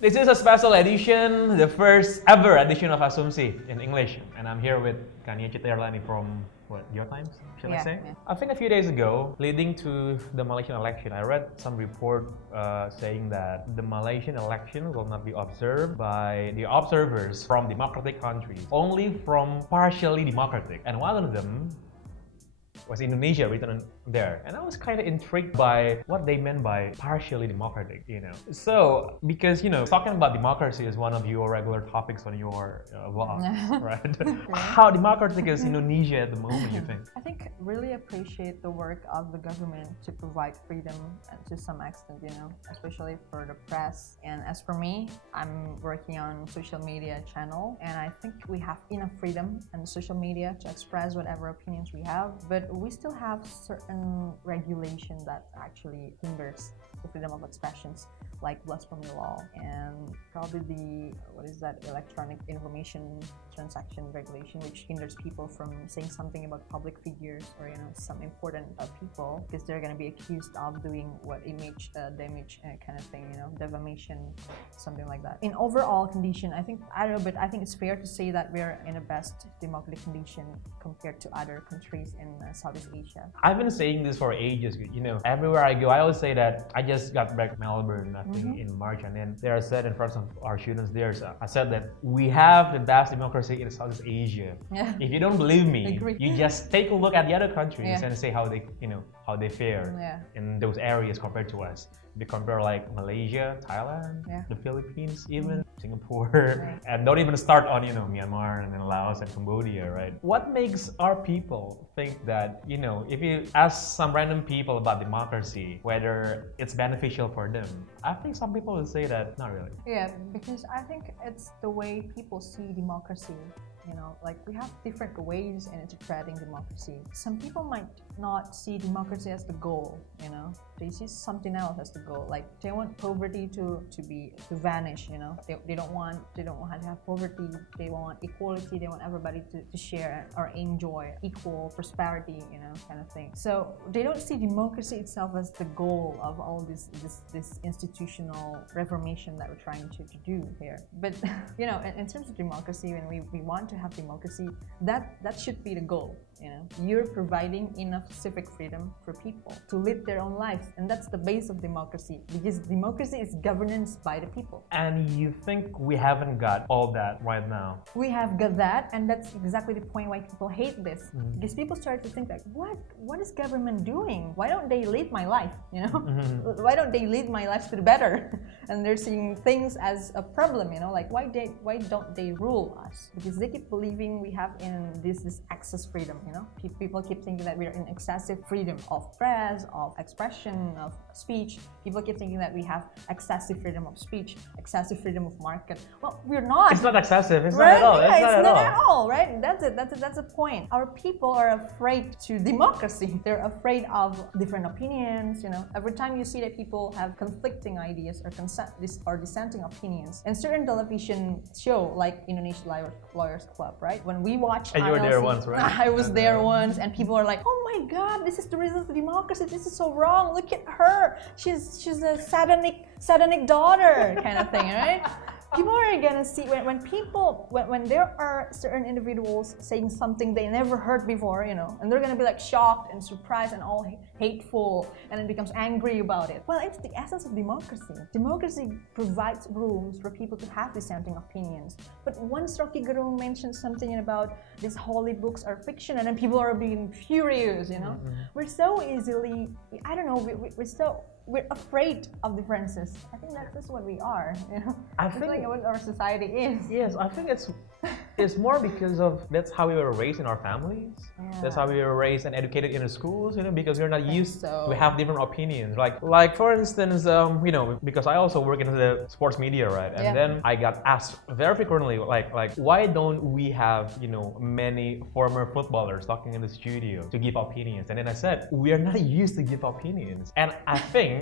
This is a special edition, the first ever edition of Asumsi in English. And I'm here with Cania Citta Irlanie from, Your Times, shall I say? Yeah. I think a few days ago, leading to the Malaysian election, I read some report saying that the Malaysian election will not be observed by the observers from democratic countries, only from partially democratic. And one of them was Indonesia written there, and I was kind of intrigued by what they meant by partially democratic, So, because, talking about democracy is one of your regular topics on your vlog, right? How democratic is Indonesia at the moment, you think? I think really appreciate the work of the government to provide freedom to some extent, especially for the press. And as for me, I'm working on social media channel, and I think we have enough freedom on social media to express whatever opinions we have, but we still have certain regulation that actually hinders the freedom of expressions, like blasphemy law and probably the electronic information transaction regulation, which hinders people from saying something about public figures or some important people, because they're going to be accused of doing image damage kind of thing, defamation, something like that. In overall condition, I think it's fair to say that we're in a best democratic condition compared to other countries in Southeast Asia. I've been saying this for ages. Everywhere I go, I always say that I just got back to Melbourne, I think in March, and then there I said in front of our students there, I said that we have the best democracy in Southeast Asia. Yeah. If you don't believe me, you just take a look at the other countries and say how they fare in those areas compared to us. If you compare like Malaysia, Thailand, the Philippines, even Singapore, and don't even start on Myanmar and then Laos and Cambodia, right? What makes our people think that if you ask some random people about democracy, whether it's beneficial for them, I think some people will say that not really. Yeah, because I think it's the way people see democracy. We have different ways in interpreting democracy. Some people might not see democracy as the goal, They see something else as the goal. Like they want poverty to vanish, They don't want to have poverty. They want equality. They want everybody to share or enjoy equal prosperity, kind of thing. So they don't see democracy itself as the goal of all this institutional reformation that we're trying to do here. But in terms of democracy, when we want to have democracy, that should be the goal. You're providing enough civic freedom for people to live their own lives, and that's the base of democracy, because democracy is governance by the people. And you think we haven't got all that right now? We have got that, and that's exactly the point why people hate this. Because people start to think like, what is government doing? Why don't they lead my life? Why don't they lead my life to the better? And they're seeing things as a problem, like why don't they rule us? Because they keep believing we have in this excess freedom. People keep thinking that we're in excessive freedom of press, of expression, of speech. People keep thinking that we have excessive freedom of speech, excessive freedom of market. Well, we're not. It's not excessive. It's right? not at all. Yeah, it's not at all, right? That's it. That's a point. Our people are afraid to democracy. They're afraid of different opinions. Every time you see that people have conflicting ideas or dissenting opinions, and certain television show like Indonesia Lawyers Club, right? When we watch, and you were there once, right? I was there once, and people are like, "Oh my God, this is the result of democracy. This is so wrong. Look at her. She's a satanic daughter," kind of thing, right? People are gonna see when there are certain individuals saying something they never heard before, and they're gonna be like shocked and surprised and all hateful, and then becomes angry about it. Well, it's the essence of democracy. Democracy provides rooms for people to have dissenting opinions. But once Rocky Gerung mentions something about these holy books are fiction, and then people are being furious, we're so easily, I don't know, we're afraid of differences. I think that's just what we are, I think like what our society is. Yes, I think it's more because of that's how we were raised in our families. Yeah. That's how we were raised and educated in the schools, because we're not used to have different opinions. Like for instance, because I also work in the sports media, right? And then I got asked very frequently, like why don't we have many former footballers talking in the studio to give opinions? And then I said we are not used to give opinions, and I think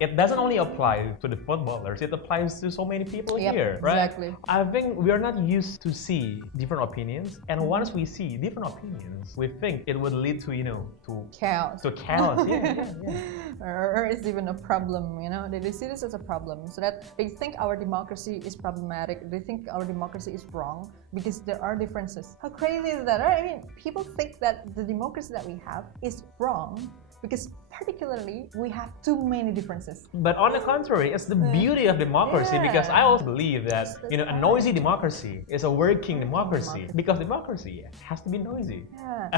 it doesn't only apply to the footballers; it applies to so many people here, right? Exactly. I think we are not used to see different opinions, and once we see different opinions, we think it would lead to, to chaos. To chaos, yeah. Or it's even a problem, they see this as a problem, so that they think our democracy is problematic, they think our democracy is wrong because there are differences. How crazy is that, right? I mean, people think that the democracy that we have is wrong because particularly we have too many differences. But on the contrary, it's the beauty of democracy, because I also believe that a noisy democracy is a working democracy, because democracy has to be noisy.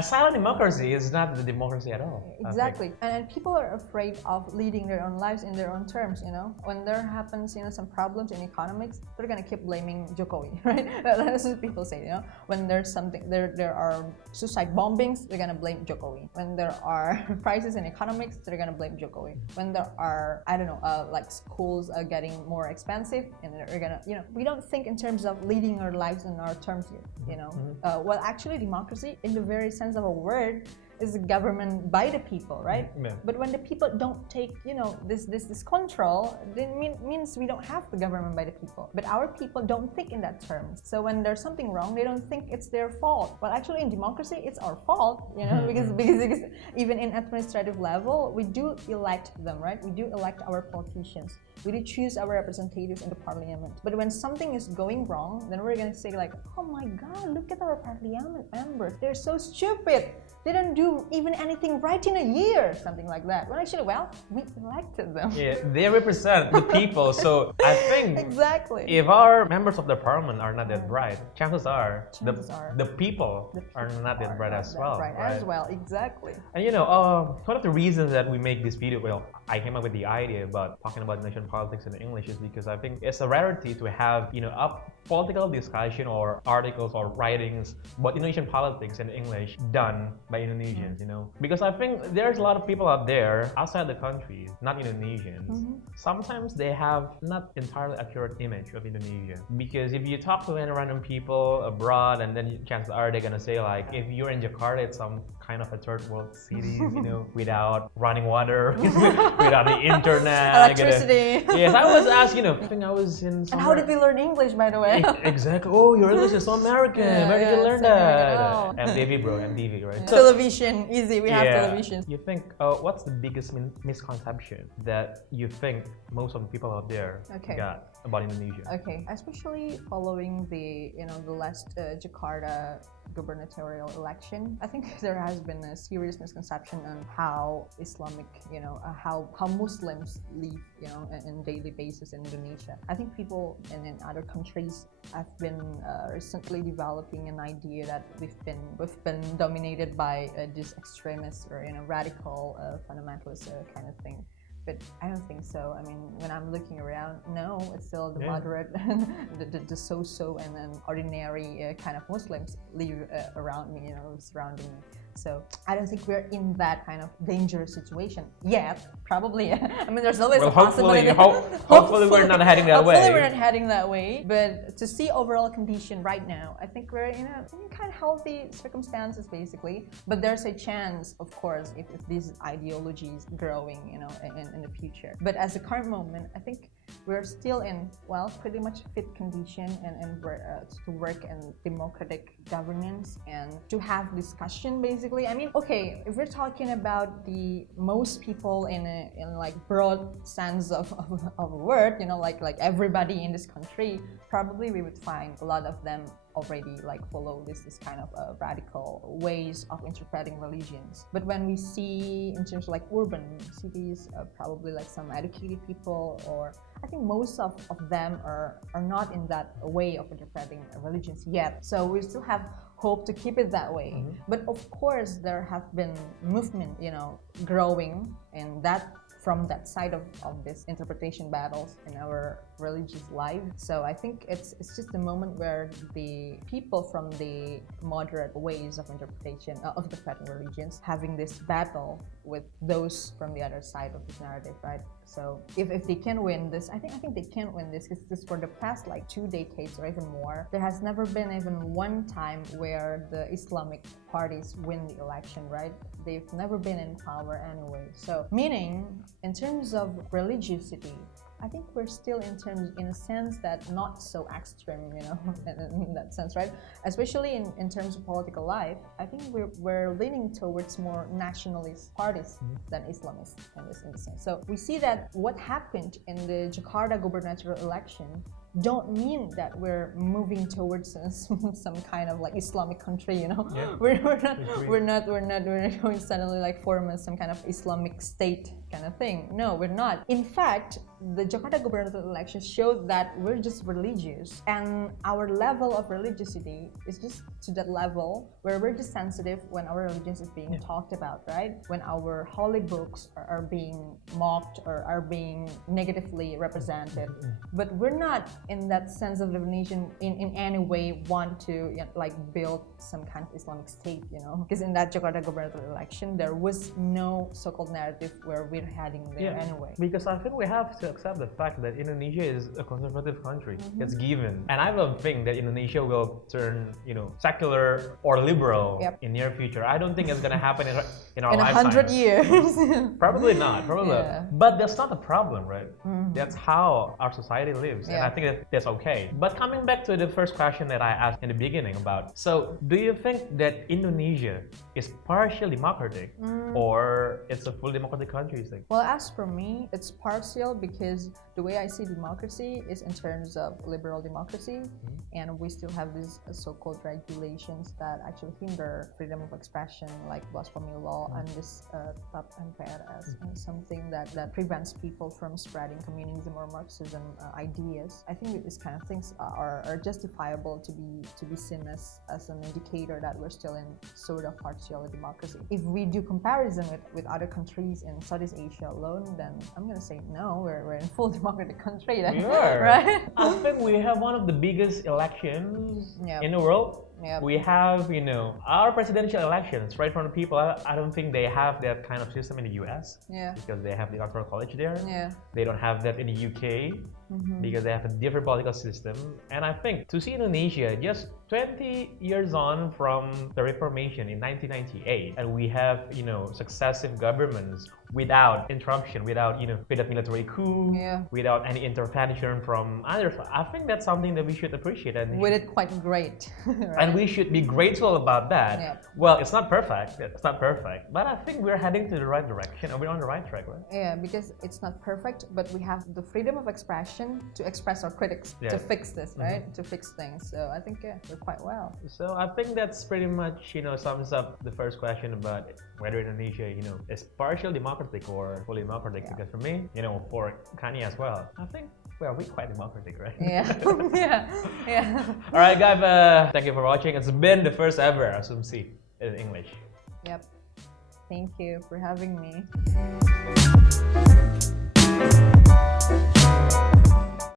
A silent democracy is not the democracy at all. Exactly. And people are afraid of leading their own lives in their own terms, when there happens some problems in economics, they're gonna keep blaming Jokowi, right? That's what people say. When there's something, there are suicide bombings, they're gonna blame Jokowi. When there are crises in economics, they're gonna blame Jokowi. When there are, like schools are getting more expensive, and they're gonna, we don't think in terms of leading our lives in our terms here, well, actually, democracy, in the very sense of a word, is a government by the people, right? But when the people don't take, this control, then means we don't have the government by the people. But our people don't think in that terms. So when there's something wrong, they don't think it's their fault. Well, actually, in democracy, it's our fault, because even in administrative level, we do elect them, right? We do elect our politicians. We do choose our representatives in the parliament. But when something is going wrong, then we're gonna say like, oh my God, look at our parliament members. They're so stupid. They don't do even anything right in a year, something like that. When actually, we elected them. Yeah, they represent the people. So I think exactly, if our members of the parliament are not that bright, chances are the people are not that bright as well. Right, as well, exactly. And one of the reasons that we make this video, I came up with the idea about talking about Indonesian politics in English is because I think it's a rarity to have, a political discussion or articles or writings about Indonesian politics in English done by Indonesians, Because I think there's a lot of people out there outside the country, not Indonesians. Sometimes they have not entirely accurate image of Indonesia. Because if you talk to any random people abroad, and then chances are they're gonna say like, if you're in Jakarta, it's some kind of a third world city, without running water, without the internet, electricity. Yes, I was asked, I think I was in. And how did we learn English, by the way? Exactly. Oh, your English is so American. Where did you learn that? MTV, bro. MTV, right? So, television, easy. We have television. You think, what's the biggest misconception that you think most of the people out there got about Indonesia? Okay, especially following the last Jakarta gubernatorial election, I think there has been a serious misconception on how Islamic, how Muslims live, in daily basis in Indonesia. I think people in other countries have been recently developing an idea that we've been dominated by this extremist or radical fundamentalist kind of thing. But I don't think so. I mean, when I'm looking around, no, it's still the moderate, the so-so and then ordinary kind of Muslims live around me, surrounding me. So I don't think we're in that kind of dangerous situation yet. Probably. I mean, there's always a possibility. Hopefully we're not heading that way. Hopefully we're not heading that way. But to see overall condition right now, I think we're in kind of healthy circumstances, basically. But there's a chance, of course, if these ideologies growing, in the future. But as the current moment, I think we're still in, pretty much fit condition and to work in democratic governance and to have discussion, basically. I mean, okay, if we're talking about the most people in like broad sense of a word, like everybody in this country, probably we would find a lot of them already follow this kind of radical ways of interpreting religions. But when we see in terms of urban cities, probably some educated people, or I think most of them are not in that way of interpreting religions yet. So we still have hope to keep it that way. But of course there have been movement, growing in that from that side of this interpretation battles in our religious life. So I think it's just a moment where the people from the moderate ways of interpretation of interpreting religions having this battle with those from the other side of this narrative, right? So if they can win this, I think they can win this, because for the past 2 decades or even more, there has never been even one time where the Islamic parties win the election, right? They've never been in power anyway. So meaning, in terms of religiosity, I think we're still in a sense that not so extreme, you know, in that sense, right? Especially in terms of political life, I think we're leaning towards more nationalist parties than Islamist in this sense. So we see that what happened in the Jakarta gubernatorial election don't mean that we're moving towards some kind of like Islamic country, you know. Yeah. We're not going to suddenly like form some kind of Islamic state kind of thing. No, we're not. In fact, the Jakarta gubernatorial election showed that we're just religious, and our level of religiosity is just to that level where we're just sensitive when our religion is being talked about, right? When our holy books are being mocked or are being negatively represented. But we're not in that sense of definition in any way want to like build some kind of Islamic state, you know, because in that Jakarta gubernatorial election there was no so-called narrative where we're heading there anyway. Because I think we have to accept the fact that Indonesia is a conservative country. It's given, and I don't think that Indonesia will turn, you know, secular or liberal in near future. I don't think it's gonna happen in our lifetime. 100 years. Probably not. Probably not. But that's not a problem, right? That's how our society lives, and I think that's okay. But coming back to the first question that I asked in the beginning about, so do you think that Indonesia is partially democratic or it's a fully democratic country? You think? Well, as for me, it's partial because the way I see democracy is in terms of liberal democracy, and we still have these so-called regulations that actually hinder freedom of expression, like blasphemy law and this TAP MPRS, and something that prevents people from spreading communism or Marxism ideas. I think these kind of things are justifiable to be seen as an indicator that we're still in sort of partial democracy. If we do comparison with other countries in Southeast Asia alone, then I'm gonna say no, we're in full democratic country then. We are. Right? I think we have one of the biggest elections in the world. We have, you know, our presidential elections right from the people. I don't think they have that kind of system in the US because they have the electoral college there. They don't have that in the UK because they have a different political system. And I think to see Indonesia just 20 years on from the Reformation in 1998, and we have, you know, successive governments without interruption, without military coup, without any intervention from others. I think that's something that we should appreciate. And we did quite great. Right? And we should be grateful about that. Well, it's not perfect. But I think we're heading to the right direction, and we're on the right track, right? Yeah, because it's not perfect, but we have the freedom of expression to express our critics, to fix this, right? To fix things. So I think we're quite well. So I think that's pretty much, sums up the first question about whether Indonesia, is partial democratic or fully democratic. Because for me, for Cania as well, I think we're quite democratic, right? Yeah. All right, guys. Thank you for watching. It's been the first ever Asumsi in English. Yep. Thank you for having me.